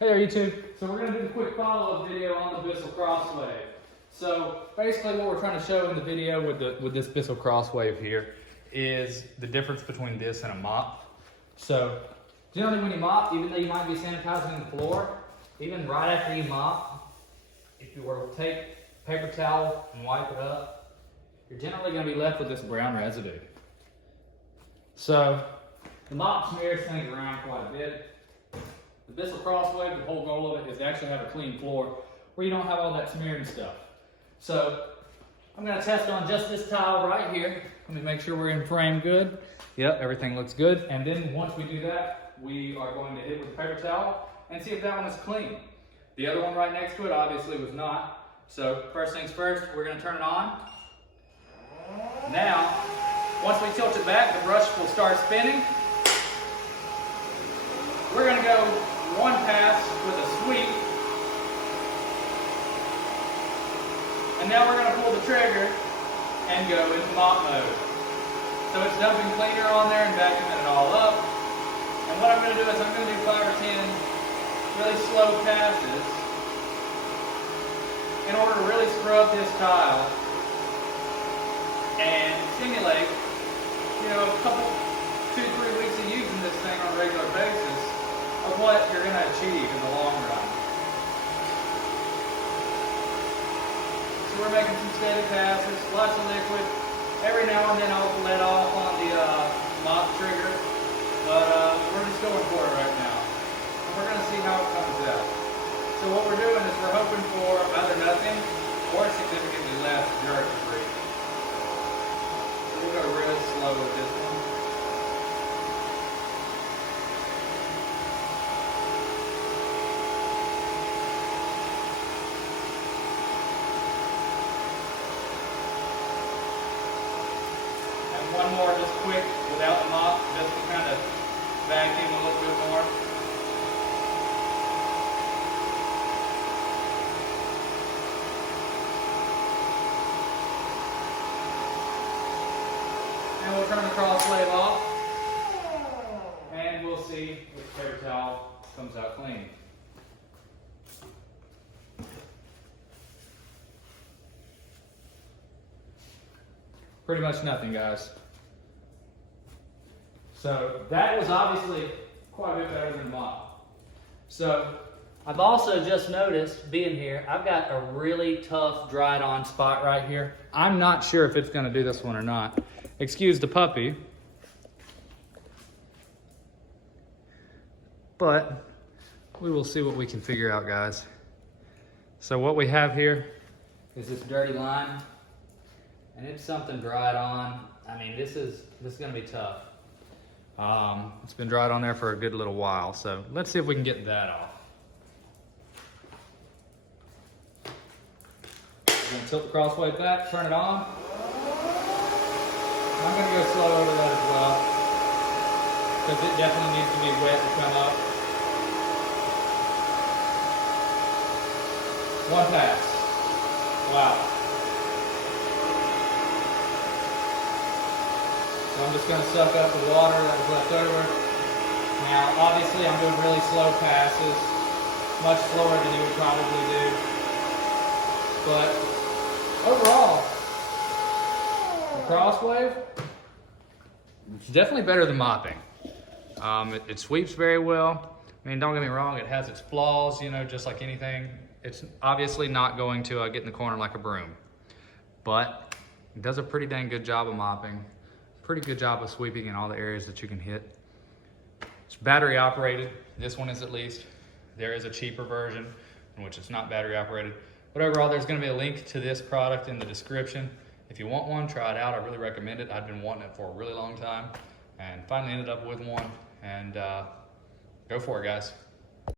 Hey there, YouTube. So we're going to do a quick follow-up video on the Bissell Crosswave. So basically what we're trying to show in the video with this Bissell Crosswave here is the difference between this and a mop. So generally when you mop, even though you might be sanitizing the floor, even right after you mop, if you were to take a paper towel and wipe it up, you're generally going to be left with this brown residue. So the mop smears things around quite a bit. The Bissell Crosswave, the whole goal of it is to actually have a clean floor where you don't have all that smearing stuff. So I'm going to test on just this tile right here. Let me make sure we're in frame good. Yep, everything looks good. And then once we do that, we are going to hit it with a paper towel and see if that one is clean. The other one right next to it obviously was not. So first things first, we're going to turn it on. Now, once we tilt it back, the brush will start spinning. We're going to go one pass with a sweep. And now we're going to pull the trigger and go into mop mode. So it's dumping cleaner on there and vacuuming it all up. And what I'm going to do is I'm going to do 5 or 10 really slow passes in order to really scrub this tile and simulate, a couple, 2-3 weeks of using this thing on a regular basis of what you're going to achieve in the long run. So we're making some steady passes, lots of liquid. Every now and then I'll let off on the mop trigger, but we're just going for it right now. And we're going to see how it comes out. So what we're doing is we're hoping for either nothing or significantly less dirt debris. So we'll go real slow with this one. One more just quick without the mop, just to kind of vacuum a little bit more. And we'll turn the Crosswave off and we'll see if the paper towel comes out clean. Pretty much nothing, guys. So that was obviously quite a bit better than a mop. So I've also just noticed, being here, I've got a really tough dried on spot right here. I'm not sure if it's gonna do this one or not. Excuse the puppy. But we will see what we can figure out, guys. So what we have here is this dirty line. And it's something dried on. I mean, this is gonna be tough. It's been dried on there for a good little while, so let's see if we can get that off. We're gonna tilt the Crosswave back, turn it on. I'm gonna go slow over that as well, because it definitely needs to be wet to come up. One pass. Wow. So I'm just going to suck up the water that was left over. Now, obviously, I'm doing really slow passes, much slower than you would probably do. But overall, the Crosswave, it's definitely better than mopping. It sweeps very well. I mean, don't get me wrong, it has its flaws, just like anything. It's obviously not going to get in the corner like a broom. But it does a pretty dang good job of mopping. Pretty good job of sweeping in all the areas that you can hit. It's battery operated. This one is, at least. There is a cheaper version in which it's not battery operated. But overall, there's going to be a link to this product in the description. If you want one, try it out. I really recommend it. I've been wanting it for a really long time and finally ended up with one. And go for it, guys.